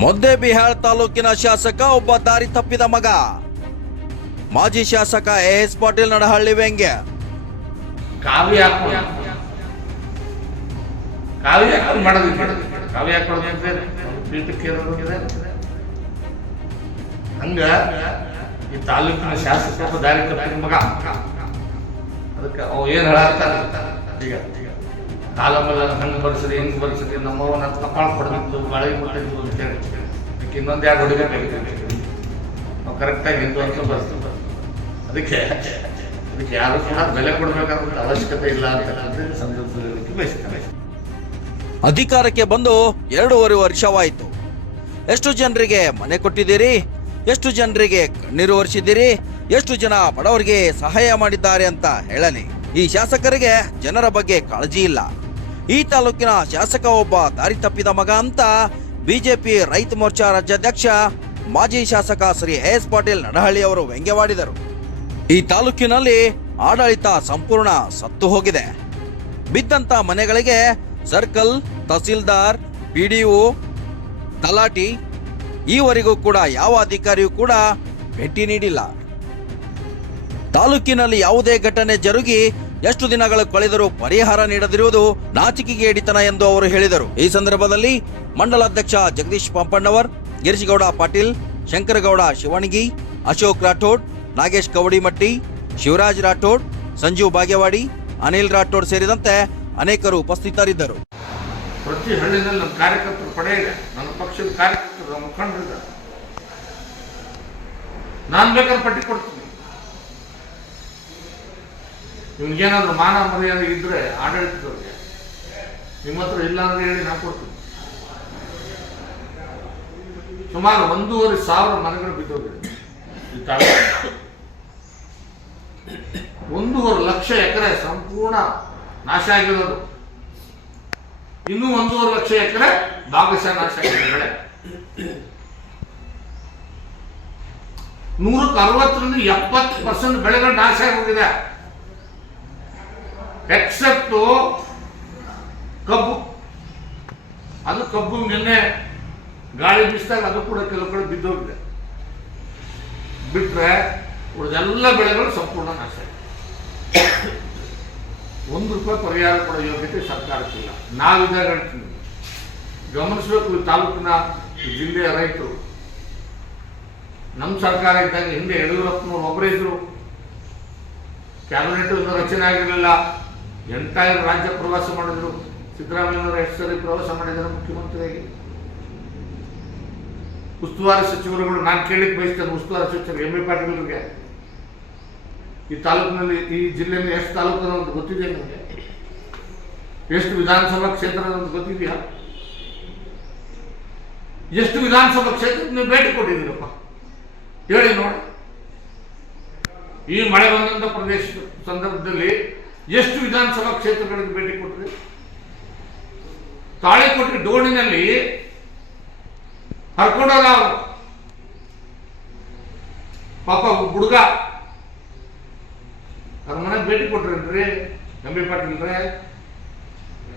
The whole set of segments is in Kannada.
ಮುದ್ದೇಬಿಹಾಳ್ ತಾಲೂಕಿನ ಶಾಸಕ, ಒಬ್ಬ ದಾರಿ ತಪ್ಪಿದ ಮಗ. ಮಾಜಿ ಶಾಸಕ ಎಸ್ ಪಾಟೀಲ್ ನಡಹಳ್ಳಿ ವ್ಯಂಗ್ಯ. ಹಂಗ ಈ ತಾಲೂಕಿನ ಶಾಸಕ, ಒಬ್ಬ ತಪ್ಪಿದ ಮಗ. ಅದಕ್ಕೆ ಅವ್ ಏನ್ ಹೇಳತ್ತಾರ ಈಗ. ಕಾಲಮೆಲ್ಲ ಹಂಗೆ ಬರ್ಸಿದೆ ಹಿಂಗೆ ಬರ್ಸಿದೆ ನಮ್ಮವ್ವ ನನ್ನ ಕಪಾಳ ಕೊಡ್ತಿತ್ತು ಮಾಡಿದ್ದು ಅಂತ ಹೇಳ್ತೀನಿ ಅದಕ್ಕೆ ಇನ್ನೊಂದು ಎರಡು ಹೊಡಿಬೇಕಾಗಿತ್ತು ನಾವು ಕರೆಕ್ಟಾಗಿ ಹಿಂದೂ ಅಂತ ಬರ್ತು ಅದಕ್ಕೆ ಅದಕ್ಕೆ ಯಾರು ಕೂಡ ಬೆಲೆ ಕೊಡಬೇಕಾದ ಅವಶ್ಯಕತೆ ಇಲ್ಲ ಅಂತ ಸಂದರ್ಭದಲ್ಲಿ ಬಯಸ್ತಾರೆ ಅಧಿಕಾರಕ್ಕೆ ಬಂದು ಎರಡೂವರೆ ವರ್ಷವಾಯಿತು. ಎಷ್ಟು ಜನರಿಗೆ ಮನೆ ಕೊಟ್ಟಿದ್ದೀರಿ? ಎಷ್ಟು ಜನರಿಗೆ ಕಣ್ಣೀರು ಒರೆಸಿದ್ದೀರಿ? ಎಷ್ಟು ಜನ ಬಡವರಿಗೆ ಸಹಾಯ ಮಾಡಿದ್ದಾರೆ ಅಂತ ಹೇಳಲಿ. ಈ ಶಾಸಕರಿಗೆ ಜನರ ಬಗ್ಗೆ ಕಾಳಜಿ ಇಲ್ಲ. ಈ ತಾಲೂಕಿನ ಶಾಸಕ ಒಬ್ಬ ದಾರಿ ತಪ್ಪಿದ ಮಗ ಅಂತ ಬಿಜೆಪಿ ರೈತ ಮೋರ್ಚಾ ರಾಜ್ಯಾಧ್ಯಕ್ಷ ಮಾಜಿ ಶಾಸಕ ಶ್ರೀ ಎಸ್ ಪಾಟೀಲ್ ನಡಹಳ್ಳಿ ಅವರು ವ್ಯಂಗ್ಯವಾಡಿದರು. ಈ ತಾಲೂಕಿನಲ್ಲಿ ಆಡಳಿತ ಸಂಪೂರ್ಣ ಸತ್ತು ಹೋಗಿದೆ. ಬಿದ್ದಂತ ಮನೆಗಳಿಗೆ ಸರ್ಕಲ್, ತಹಸೀಲ್ದಾರ್, ಪಿಡಿಒ, ತಲಾಟಿ ಈವರೆಗೂ ಕೂಡ ಯಾವ ಅಧಿಕಾರಿಯೂ ಕೂಡ ಭೇಟಿ ನೀಡಿಲ್ಲ. ತಾಲೂಕಿನಲ್ಲಿ ಯಾವುದೇ ಘಟನೆ ಜರುಗಿ ಎಷ್ಟು ದಿನಗಳು ಕಳೆದರೂ ಪರಿಹಾರ ನೀಡದಿರುವುದು ನಾಚಿಕೆಗೇಡಿತನ ಎಂದು ಅವರು ಹೇಳಿದರು. ಈ ಸಂದರ್ಭದಲ್ಲಿ ಮಂಡಲಾಧ್ಯಕ್ಷ ಜಗದೀಶ್ ಪಂಪಣ್ಣವರ್ ಗಿರಿಶಗೌಡ ಪಾಟೀಲ್, ಶಂಕರಗೌಡ ಶಿವಣಗಿ ಅಶೋಕ್ ರಾಠೋಡ್, ನಾಗೇಶ್ ಕವಡಿಮಟ್ಟಿ, ಶಿವರಾಜ್ ರಾಠೋಡ್ ಸಂಜೀವ್ ಬಾಗೇವಾಡಿ, ಅನಿಲ್ ರಾಠೋಡ್ ಸೇರಿದಂತೆ ಅನೇಕರು ಉಪಸ್ಥಿತರಿದ್ದರು. ಪ್ರತಿ ಹಳ್ಳಿನಲ್ಲಿ ನನ್ನ ಕಾರ್ಯಕರ್ತರು ಪಡೆ ಇದೆ. ನನ್ನ ಪಕ್ಷದ ಕಾರ್ಯಕರ್ತರು ಮುಖಂಡರಿದ್ದಾರೆ. ನಾನು ಬೇಕಾದ್ರೆ ಪಟ್ಟಿ ಕೊಡ್ತೀನಿ. ನಿಮ್ಗೇನಾದ್ರೂ ಮಾನ ಮರ್ಯಾದೆ ಇದ್ರೆ ಆಡಳಿತದವ್ರಿಗೆ. ನಿಮ್ಮ ಹತ್ರ ಇಲ್ಲ ಅಂದ್ರೆ ಹೇಳಿ ನಾ ಕೊಡ್ತೀನಿ. ಸುಮಾರು ಒಂದೂವರೆ ಸಾವಿರ ಮನೆಗಳು ಬಿದ್ದೋಗಿದೆ. ಒಂದೂವರೆ ಲಕ್ಷ ಎಕರೆ ಸಂಪೂರ್ಣ ನಾಶ ಆಗಿರೋದು. ಇನ್ನೂ ಒಂದೂವರೆ ಲಕ್ಷ ಎಕರೆ ಭಾಗಶಃ ನಾಶ ಆಗಿದೆ ಬೆಳೆ. ನೂರಕ್ಕೆ ಅರವತ್ತರಿಂದ ಎಪ್ಪತ್ತು ಪರ್ಸೆಂಟ್ ಬೆಳೆಗಳು ನಾಶ ಆಗೋಗಿದೆ ಎಕ್ಸೆಪ್ಟ್ ಕಬ್ಬು. ಅದು ಕಬ್ಬು ನಿನ್ನೆ ಗಾಳಿ ಬೀಸಿದಾಗ ಅದು ಕೂಡ ಕೆಲವು ಕಡೆ ಬಿದ್ದೋಗಿದೆ. ಬಿಟ್ರೆ ಉಳಿದೆಲ್ಲ ಬೆಳೆಗಳು ಸಂಪೂರ್ಣ ನಾಶ ಒಂದು ರೂಪಾಯಿ ಪರಿಹಾರ ಕೊಡೋ ಯೋಗ್ಯತೆ ಸರ್ಕಾರಕ್ಕಿಲ್ಲ ನಾವಿದಾಗ ಹೇಳ್ತೀನಿ. ಗಮನಿಸಬೇಕು ಈ ತಾಲೂಕಿನ ಜಿಲ್ಲೆಯ ರೈತರು. ನಮ್ಮ ಸರ್ಕಾರ ಇದ್ದಾಗ ಹಿಂದೆ ಯಡಿಯೂರಪ್ಪನವ್ರು ಒಬ್ಬರೇ ಇದ್ರು. ಕ್ಯಾಬಿನೆಟ್ ರಚನೆ ಆಗಿರಲಿಲ್ಲ. ಎಂಟೈರ್ ರಾಜ್ಯ ಪ್ರವಾಸ ಮಾಡಿದ್ರು. ಸಿದ್ದರಾಮಯ್ಯನವರು ಎಷ್ಟು ಸರಿ ಪ್ರವಾಸ ಮಾಡಿದ್ದಾರೆ ಮುಖ್ಯಮಂತ್ರಿಯಾಗಿ. ಉಸ್ತುವಾರಿ ಸಚಿವರುಗಳು, ನಾನು ಕೇಳಿಕ್ ಬಯಸ್ತೇನೆ, ಉಸ್ತುವಾರಿ ಸಚಿವರು, ಎಂ ಎ ಪಾಟೀಲ್ರಿಗೆ. ಈ ತಾಲೂಕಿನಲ್ಲಿ, ಈ ಜಿಲ್ಲೆಯಲ್ಲಿ ಎಷ್ಟು ತಾಲೂಕು ಅಂತ ಗೊತ್ತಿದೆ ನಿಮಗೆ? ಎಷ್ಟು ವಿಧಾನಸಭಾ ಕ್ಷೇತ್ರ ಅನ್ನೋದು ಗೊತ್ತಿದೆಯಾ? ಎಷ್ಟು ವಿಧಾನಸಭಾ ಕ್ಷೇತ್ರಕ್ಕೆ ನೀವು ಭೇಟಿ ಕೊಟ್ಟಿದ್ದೀರಪ್ಪ. ಹೇಳಿ ನೋಡಿ. ಈ ಮಳೆ ಬಂದಂಥ ಪ್ರದೇಶ, ಸಂದರ್ಭದಲ್ಲಿ ಎಷ್ಟು ವಿಧಾನಸಭಾ ಕ್ಷೇತ್ರಗಳಿಗೆ ಭೇಟಿ ಕೊಟ್ರಿ ತಾಳಿಕೊಟ್ರಿ ಡೋಣಿನಲ್ಲಿ ಹರ್ಕೊಂಡಲ್ಲ ಅವ್ರು. ಪಾಪ ಹುಡುಗ ಅವ್ರ ಮನೆಗೆ ಭೇಟಿ ಕೊಟ್ರೇನ್ರಿ ಎಂ ಬಿ ಪಾಟೀಲ್ರೆ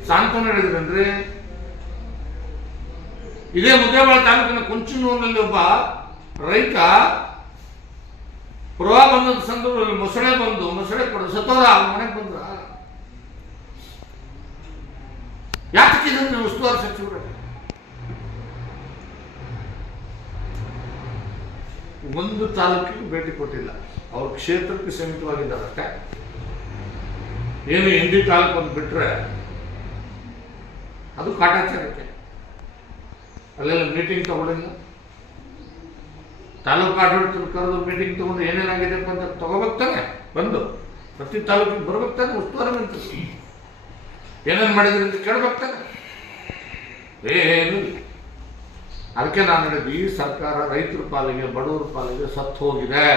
ಸಾಂತ್ವನ ಹೇಳಿದ್ರೇನ್ರಿ ಇದೇ ಮುದ್ದೇಬಾಳ ತಾಲೂಕಿನ ಕುಂಚನೂರಿನಲ್ಲಿ ಒಬ್ಬ ರೈತ ಪ್ರವಾಹ ಬಂದ ಸಂದರ್ಭದಲ್ಲಿ ಮೊಸಳೆ ಬಂದು, ಮೊಸಳೆ ಕೊಡು ಸತೋರ ಅವ್ರ ಮನೆಗೆ ಬಂದ್ರ. ಯಾಕೆ ಇದನ್ನು ಉಸ್ತುವಾರಿ ಸಚಿವರು? ಒಂದು ತಾಲೂಕಿಗೆ ಭೇಟಿ ಕೊಟ್ಟಿಲ್ಲ. ಅವ್ರ ಕ್ಷೇತ್ರಕ್ಕೆ ಸೀಮಿತವಾಗಿದ್ದಾರೆ ಅಷ್ಟೇ ಏನು ಹಿಂದಿ ತಾಲೂಕು ಅಂತ ಬಿಟ್ರೆ ಅದು ಕಾಟಾಚಾರಕ್ಕೆ. ಅಲ್ಲೆಲ್ಲ ಮೀಟಿಂಗ್ ತಗೊಂಡಿಲ್ಲ ತಾಲೂಕು ಆಡಳಿತ ಕರೆದು ಮೀಟಿಂಗ್ ತಗೊಂಡು ಏನೇನಾಗಿದೆಪ್ಪ ಅಂತ ತಗೋಬೇಕಾನೆ ಬಂದು. ಪ್ರತಿ ತಾಲೂಕಿಗೆ ಬರ್ಬೇಕಾನೆ ಉಸ್ತುವಾರಿ ಮಂತ್ರಿ. ಏನೇನು ಮಾಡಿದ್ರಿ ಅಂತ ಕೇಳ್ಬೇಕಾನೆ ಏನು ಅದಕ್ಕೆ ನಾನು ಹೇಳಿದ್ದು, ಈ ಸರ್ಕಾರ ರೈತರ ಪಾಲಿಗೆ, ಬಡವರ ಪಾಲಿಗೆ ಸತ್ತು ಹೋಗಿದೆ.